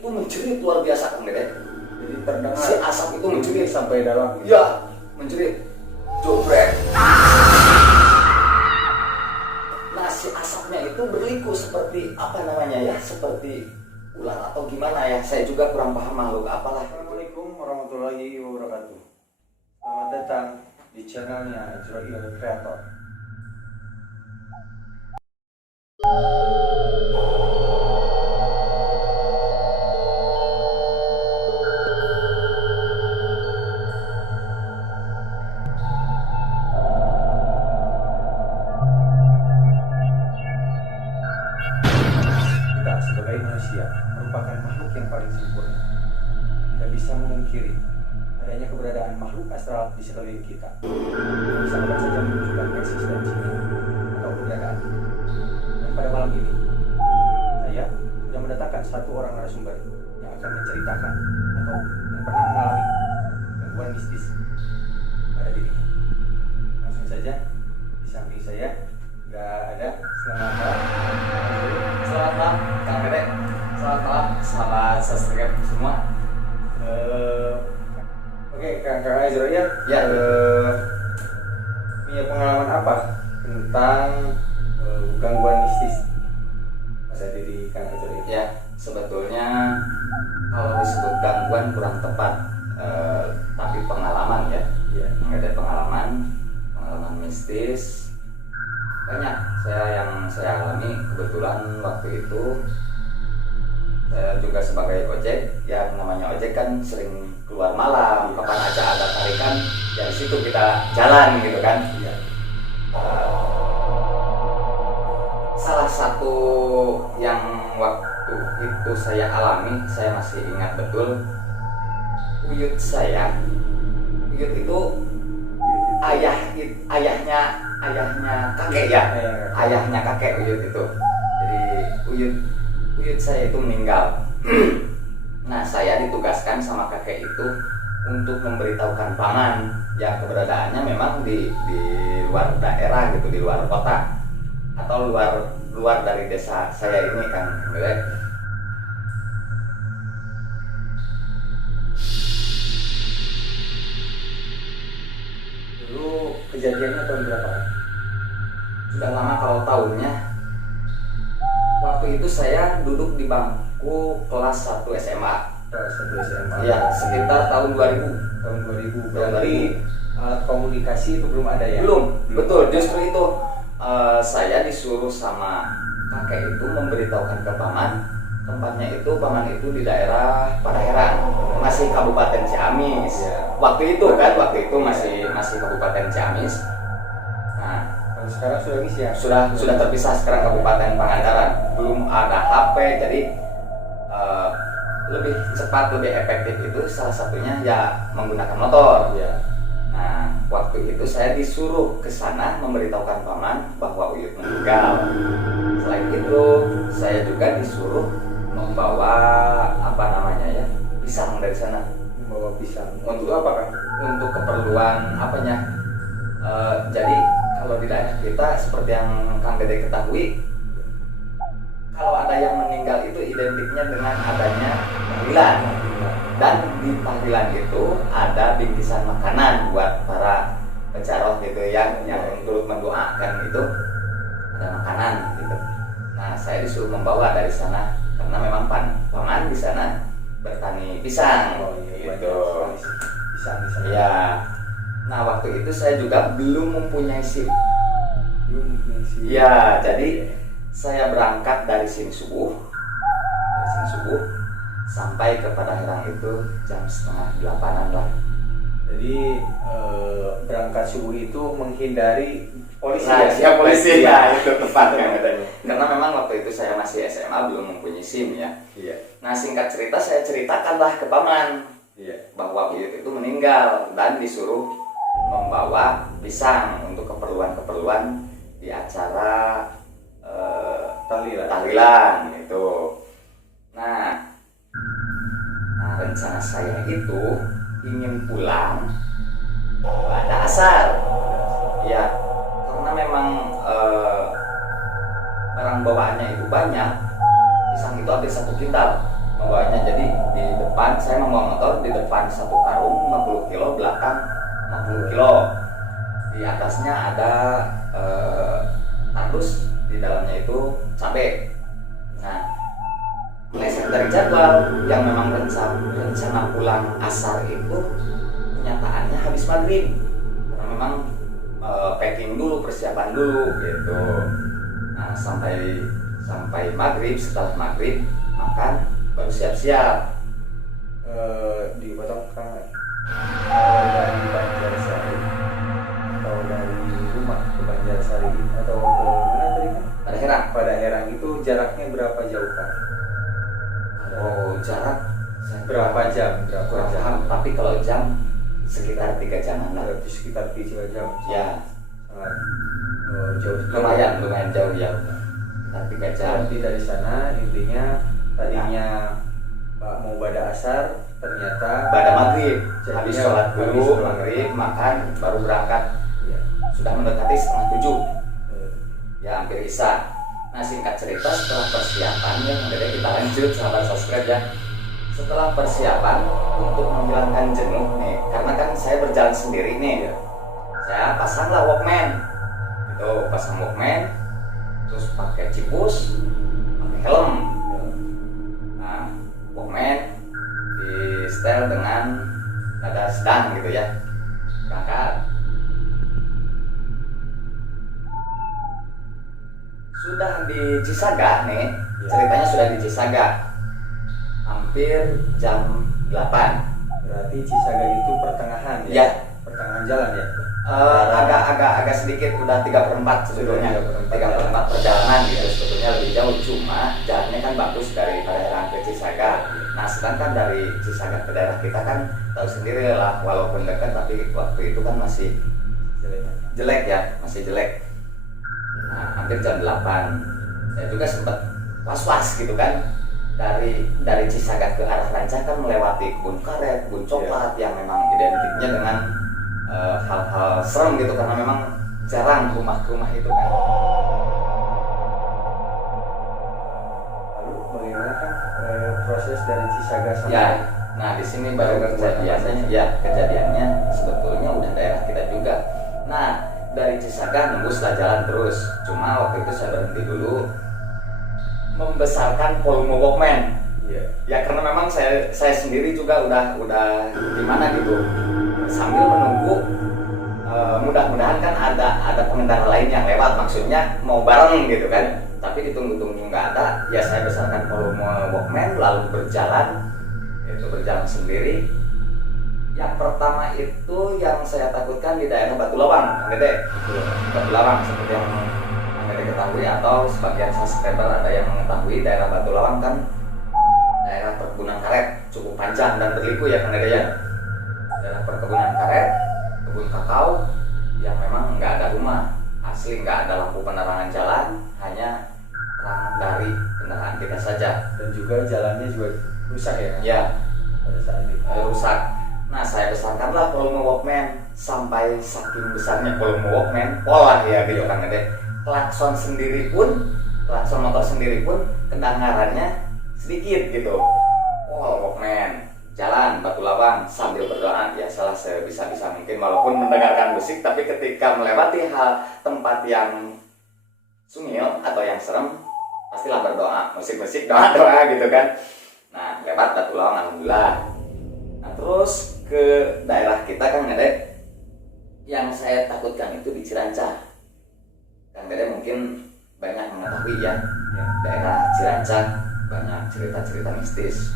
itu menjerit luar biasa Kang Dede. Jadi terdengar Si asap itu menjerit sampai dalam. ya, menjerit jobret. Nah si asapnya itu berliku seperti apa namanya ya, seperti ular atau gimana ya, saya juga kurang paham makhluk apalah. Assalamualaikum warahmatullahi wabarakatuh. Selamat datang di channelnya Israel Creator. Kita sebagai manusia merupakan makhluk yang paling sempurna. Tidak bisa memungkiri adanya keberadaan makhluk astral di sekeliling kita. Bisa dapat saja menunjukkan eksistensinya atau keberadaan. Dan pada malam ini, saya sudah mendatangkan satu orang narasumber yang akan menceritakan atau yang pernah mengalami gangguan mistis pada dirinya. Langsung saja, di samping saya nggak ada. Selamat malam. Selamat malam Kang Dede, selamat malam, selamat subscribe semua. Oke, Kang Israel, Ya. punya pengalaman apa tentang gangguan mistis pada diri Kang Israel? Ya, sebetulnya kalau disebut gangguan kurang tepat, tapi pengalaman ya, Iya. ada pengalaman mistis banyak yang saya alami. Kebetulan waktu itu saya juga sebagai ojek, yang namanya ojek kan sering keluar malam, kapan aja ada tarikan, ya di situ kita jalan gitu kan. Iya. Salah satu yang waktu itu saya alami, saya masih ingat betul, uyut itu ayahnya kakek ya, ayahnya kakek uyut itu. Jadi uyut saya itu meninggal. Nah saya ditugaskan sama kakek itu untuk memberitahukan paman yang keberadaannya memang di luar daerah gitu, di luar kota atau luar dari desa saya ini kan. Dulu kejadiannya tahun berapa? Sudah lama kalau tahunnya. Waktu itu saya duduk di bangku kelas 1 SMA. Kelas 1 SMA. Iya, sekitar tahun 2000. Tahun 2000. Tahun Berarti alat komunikasi itu belum ada ya? Belum, betul. Justru itu saya disuruh sama kakek itu memberitahukan ke paman. Tempatnya itu, paman itu di daerah Padaherang, masih Kabupaten Ciamis. Ya. Waktu itu masih Kabupaten Ciamis. Nah, Kalau sekarang sudah bisa ya? sudah terpisah sekarang Kabupaten Pangandaran. Belum ada HP, jadi lebih cepat, lebih efektif itu salah satunya ya menggunakan motor. Iya. Nah, waktu itu saya disuruh ke sana memberitahukan paman bahwa uyut meninggal. Selain itu, saya juga disuruh membawa pisang dari sana. Membawa pisang. Untuk apa kan? Untuk keperluan apanya? Jadi kalau di daerah kita seperti yang Kang Dede ketahui, kalau ada yang meninggal itu identiknya dengan adanya tahlilan. Dan di tahlilan itu ada bingkisan makanan buat para pencaroh gitu yang turut mendoakan itu, ada makanan gitu. Nah saya disuruh membawa dari sana karena memang paman di sana bertani pisang. Oh, iya, gitu. Pisang. Ya. Nah waktu itu saya juga belum mempunyai SIM. Iya. Ya, jadi saya berangkat dari sini subuh sampai ke Padaherang itu jam 7:30 lah. Jadi berangkat subuh itu menghindari polisi. Nah, ya? polisi ya, itu tepat kan katanya. Karena memang waktu itu saya masih SMA, belum mempunyai SIM ya. Iya. Nah singkat cerita saya ceritakanlah ke paman bahwa uyut itu meninggal dan disuruh membawa pisang untuk keperluan di acara tahlilan itu. Nah rencana saya itu ingin pulang pada asar ya, karena memang barang bawaannya itu banyak. Pisang itu hampir 1 kintal membawanya. Jadi di depan saya membawa motor, di depan satu karung 50 kilo, belakang 50 kilo. Di atasnya ada kardus, di dalamnya itu cabai. Nah, meleset dari jadwal yang memang rencana pulang asar itu kenyataannya habis maghrib, karena memang packing dulu, persiapan dulu gitu. Nah, sampai maghrib, setelah maghrib makan baru siap-siap. Dipotong Kang, kalau dari Banjarsari atau dari rumah ke Banjarsari atau ke mana tadi kan? Pada Herang. Pada Herang itu jaraknya berapa jauh Kang? Oh, jarak Berapa jam? kurang paham, tapi kalau jam sekitar 3 jaman lah. Berarti sekitar 3 jam. Ya, Sangat jauh. lumayan jauh ya. Sekitar 3 jam. Berarti dari sana intinya tadinya Pak mau pada asar, ternyata Pada maghrib, Jadinya habis sholat habis dulu, sholat. maghrib, makan, baru berangkat. ya, Sudah mendekati setengah 7, eh, ya hampir isya. Nah, singkat cerita, setelah persiapan ya, jadi kita lanjut sahabat subscribe ya. Setelah persiapan untuk menghilangkan jenuh nih, karena kan saya berjalan sendiri nih, saya pasanglah Walkman, itu pasang Walkman, terus pakai cipus, pakai helm. Nah, Walkman di setel dengan nada sedang gitu ya, berangkat. Sudah di Cisaga nih, ceritanya sudah di Cisaga, hampir jam 8. berarti Cisaga itu pertengahan ya? Ya. Pertengahan jalan ya? Agak sedikit udah 3/4 sebetulnya, 3/4 perjalanan gitu, sebetulnya lebih jauh, cuma jalannya kan bagus dari Herang ke Cisaga. Nah, sedangkan dari Cisaga ke daerah kita kan tahu sendiri lah, walaupun dekat tapi waktu itu kan masih jelek ya, masih jelek. Nah, hampir jam 8 saya juga sempat was-was gitu kan, dari Cisaga ke arah Ranca kan melewati kebun karet, kebun coklat yang memang identiknya dengan hal-hal serem gitu, karena memang jarang rumah-rumah itu kan. Lalu bagaimana kan proses dari Cisaga sampai Ya, nah di sini baru kejadiannya sebetulnya udah daerah kita juga. Nah, dari Cisaga nembuslah jalan terus. Cuma waktu itu saya berhenti dulu membesarkan volume Walkman. Iya. Ya karena memang saya sendiri juga udah gimana gitu. Sambil menunggu mudah-mudahan kan ada pengendara lain yang lewat, maksudnya mau bareng gitu kan. Tapi ditunggu-tunggu nggak ada, ya saya besarkan volume Walkman lalu berjalan sendiri. Yang pertama itu yang saya takutkan di daerah Batu Lawang, Dede. Batu Lawang seperti yang Dede ketahui atau sebagian subscriber ada yang mengetahui, daerah Batu Lawang kan daerah perkebunan karet, cukup panjang dan berliku ya Kang Dede ya. Daerah perkebunan karet, kebun kakao yang memang nggak ada rumah, asli nggak ada lampu penerangan jalan, hanya terang dari kendaraan kita saja. Dan juga jalannya juga rusak ya kan? Ya, Pada saat itu rusak. Nah, saya besarkanlah volume Walkman sampai saking besarnya volume Walkman, pola ya gitu kan Dede. Klakson motor sendiri pun kedengarannya sedikit gitu. Walkman, jalan Batu Lawang sambil berdoa, ya salah sebisa mungkin walaupun mendengarkan musik, tapi ketika melewati tempat yang sungil atau yang serem, pastilah berdoa, musik doa gitu kan. Nah, lewat Batu Lawang alhamdulillah. Nah, terus ke daerah kita Kang Dede, yang saya takutkan itu di Ciranca. Kang Dede mungkin banyak mengetahui ya, daerah Ciranca banyak cerita-cerita mistis.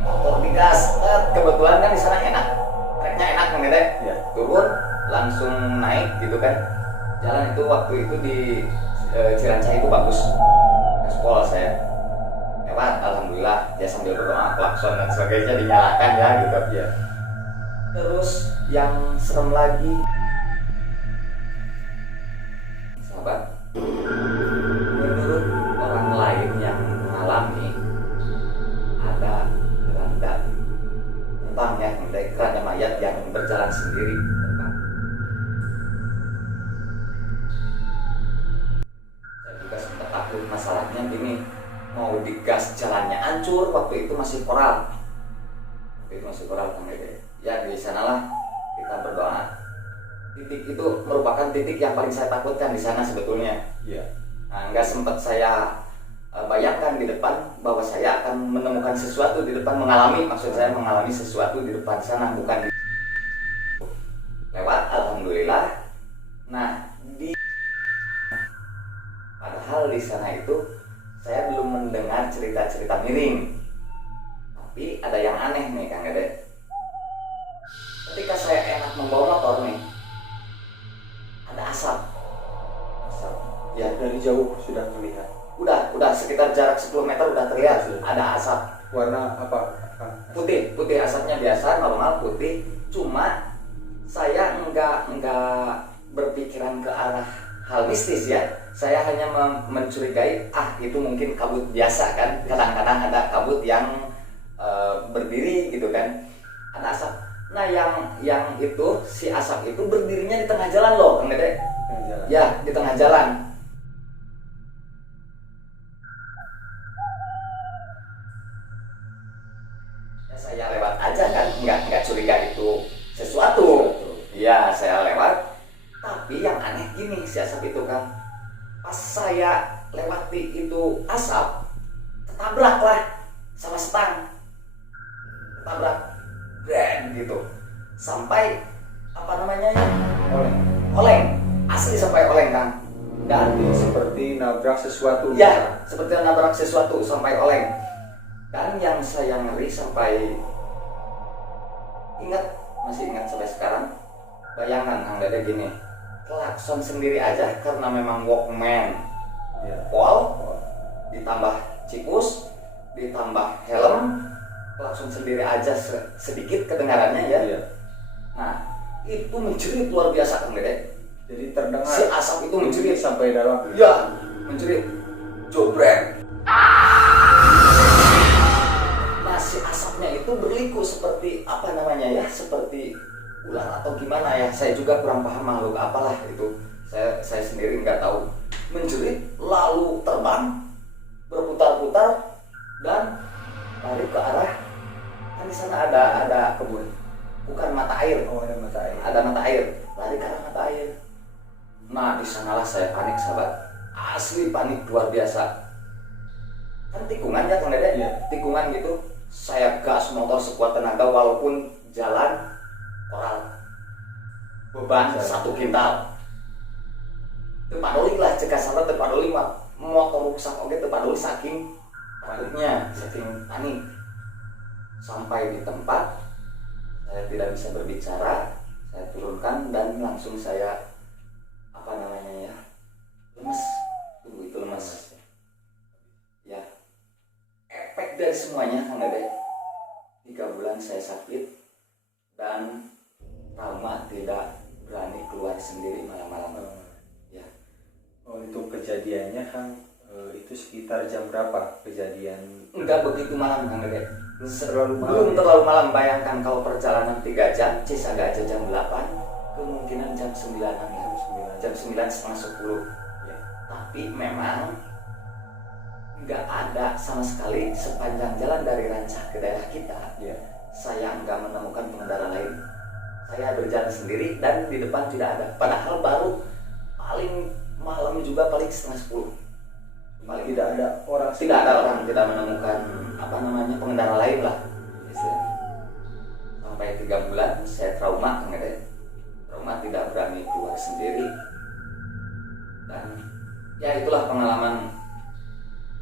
Motor digas, kebetulan kan di sana enak, treknya enak Kang Dede. ya. Turun langsung naik gitu kan. Jalan itu waktu itu di Ciranca itu bagus, gaspol saya lewat alhamdulillah, dia sambil berdoa, klakson dan sebagainya dinyalakan ya gitu Ya. Terus yang serem lagi sahabat, menurut orang lain yang mengalami, ada keranda mayat yang berjalan sendiri terbang. Saya juga sempat takut, masalahnya gini, mau digas jalannya hancur hancur, waktu itu masih koral. Waktu itu masih koral Kang Dede. Ya di sanalah kita berdoa. Titik itu merupakan titik yang paling saya takutkan di sana sebetulnya. Iya. Nah, nggak sempat saya bayangkan di depan bahwa saya akan menemukan sesuatu di depan, maksud saya mengalami sesuatu di depan sana, bukan di lewat. Alhamdulillah. Nah, padahal di sana itu saya belum mendengar cerita-cerita miring, tapi ada yang aneh nih Kang Dede. Ketika saya enak membawa motor nih, ada asap. Ya, dari jauh sudah terlihat. Udah sekitar jarak 10 meter udah terlihat ada asap. Warna apa? Putih asapnya biasa, normal putih. Cuma saya enggak berpikiran ke arah hal mistis ya. Saya hanya mencurigai, itu mungkin kabut biasa kan. Kadang-kadang ada kabut yang berdiri gitu kan. Ada asap. Nah yang itu, si asap itu berdirinya di tengah jalan loh Kang Dede. Ya, di tengah jalan. Ya, saya lewat aja kan, nggak curiga itu sesuatu. Ya, saya lewat. Tapi yang aneh gini si asap itu kan. Pas saya lewati itu asap, ketabrak lah sama stang. Ketabrak. Dan gitu. Sampai apa namanya ya? Oleng. Asli sampai oleng Kang. Dan seperti nabrak sesuatu. Ya, seperti nabrak sesuatu sampai oleng. Dan yang saya ngeri sampai masih ingat sampai sekarang. Bayangkan Kang Dede gini, klakson sendiri aja karena memang Walkman, pol, ditambah cikus, ditambah helm, klakson sendiri aja sedikit kedengarannya ya. Nah, itu menjerit luar biasa Kang Dede. Jadi terdengar si asap itu menjerit sampai dalam. Ya, menjerit jobret. Nah, si asapnya itu berliku seperti apa namanya ya, seperti ular atau gimana ya, saya juga kurang paham makhluk apalah itu. Saya sendiri nggak tahu. Menjerit lalu terbang berputar-putar dan lari ke arah, kan di sana ada kebun, bukan mata air. Ada mata air. Ada mata air, lari ke arah mata air. Nah, di sanalah saya panik sahabat, asli panik luar biasa. Kan tikungan ya Kang Dede, tikungan gitu. Saya gas motor sekuat tenaga walaupun jalan koral, beban 1 kintal. Tepadoli lah cekasana, tepadoli motor rusak oke, tepadoli saking takutnya, saking panik. Sampai di tempat saya tidak bisa berbicara, saya turunkan dan langsung saya lemes, tubuh itu lemes. Ya, efek dari semuanya Kang Dede, 3 bulan saya sakit dan trauma, tidak berani keluar sendiri malam-malam. Ya. Untuk kejadiannya Kang, itu sekitar jam berapa kejadian? Enggak begitu malam Kang Dede. Belum terlalu malam. Bayangkan kalau perjalanan 3 jam, Cisaga aja jam 8, kemungkinan jam 9-an ya. Jam 9 setengah 10 ya. Tapi memang nggak ada sama sekali sepanjang jalan dari Rancah ke daerah kita ya. Saya nggak menemukan pengendara lain. Saya berjalan sendiri dan di depan tidak ada. Padahal baru paling malam juga paling setengah 10. Paling tidak ada orang, tidak menemukan pengendara lain lah. Sampai 3 bulan saya trauma Kang Dede. Trauma, tidak berani keluar sendiri. Dan ya itulah pengalaman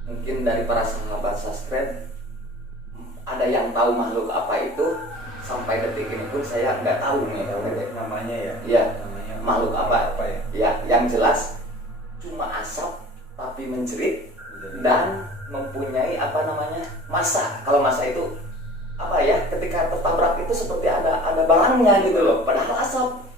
mungkin dari para sahabat subscribe. Ada yang tahu makhluk apa itu, sampai detik ini pun saya nggak tahu nih namanya ya. Iya, namanya makhluk apa ya? Ya, yang jelas cuma asap tapi menjerit dan mempunyai massa. Kalau massa itu apa ya? Ketika tertabrak itu seperti ada barangnya gitu loh, padahal asap.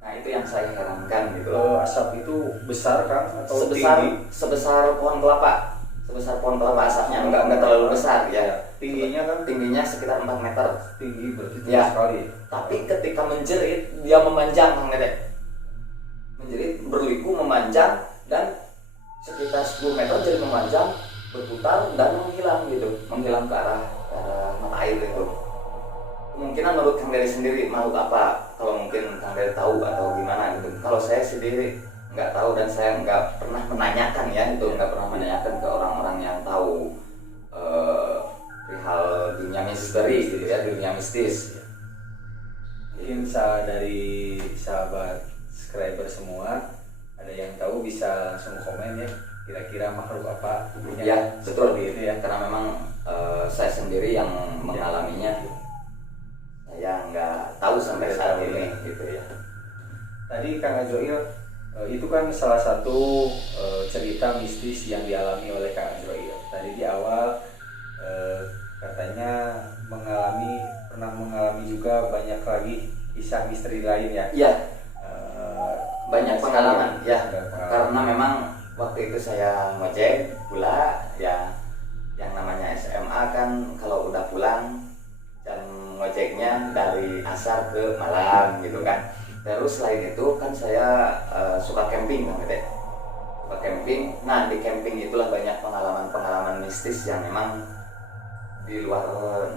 Nah, itu yang saya herankan gitu loh. Asap itu besar Kang atau tinggi? Sebesar pohon kelapa. Sebesar pohon kelapa asapnya, enggak terlalu besar ya. Tingginya kan? Tingginya sekitar 4 meter. Tinggi berarti ya. Sekali. Tapi ketika menjerit dia memanjang Kang Dede. Menjerit berliku memanjang dan sekitar 10 meter jadi memanjang berputar dan menghilang gitu, menghilang ke arah mata air itu. Kemungkinan menurut Kang Dede sendiri makhluk apa? Kalau mungkin Kang Dede tahu atau gimana gitu. Kalau saya sendiri nggak tahu dan saya nggak pernah menanyakan ya itu, nggak pernah menanyakan ke orang-orang yang tahu perihal dunia misteri gitu ya, dunia mistis. Mungkin dari sahabat subscriber semua ada yang tahu bisa langsung komen ya, kira-kira makhluk apa Ya betul seperti itu ya. Karena memang saya sendiri yang mengalaminya, saya nggak tahu sampai saat ini gitu ya. Tadi Kang Azroil itu kan salah satu cerita mistis yang dialami oleh Kang Azroil. Tadi di awal katanya pernah mengalami juga banyak lagi kisah misteri lain ya. Iya. Banyak Masih pengalaman ya. ada pengalaman. Karena memang waktu itu saya ngojek pula ya, yang namanya SMA kan kalau udah pulang jam ngojeknya dari asar ke malam gitu kan. Terus selain itu kan saya suka camping kan gitu. Suka camping. Nah di camping itulah banyak pengalaman-pengalaman mistis yang memang di luar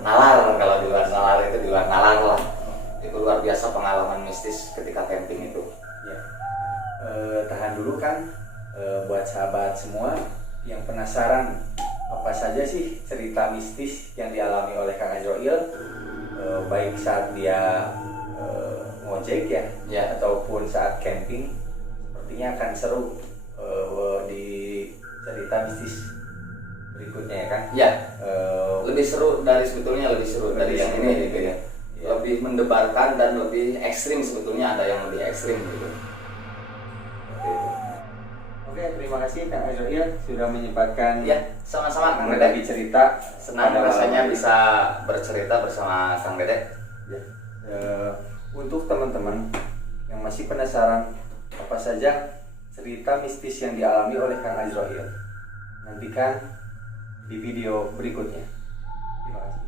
nalar. Kalau di luar nalar itu di luar nalar lah. Itu luar biasa pengalaman mistis ketika camping itu. Ya. Tahan dulu kan, buat sahabat semua yang penasaran apa saja sih cerita mistis yang dialami oleh Kang Azroil, baik saat dia ngojek ya, ataupun saat camping. Sepertinya akan seru di cerita mistis berikutnya ya kan. Ya, lebih seru dari yang ini gitu ya. Ya. Lebih mendebarkan dan lebih ekstrim, sebetulnya ada yang lebih ekstrim gitu. Oke, terima kasih Kang Azroil sudah menyempatkan Ya, sama-sama Kang berbagi Dede. cerita. Senang pada rasanya malam ini. bisa bercerita bersama Kang Dede. Ya. Untuk teman-teman yang masih penasaran apa saja cerita mistis yang dialami oleh Kang Azroil, nantikan di video berikutnya. Terima kasih.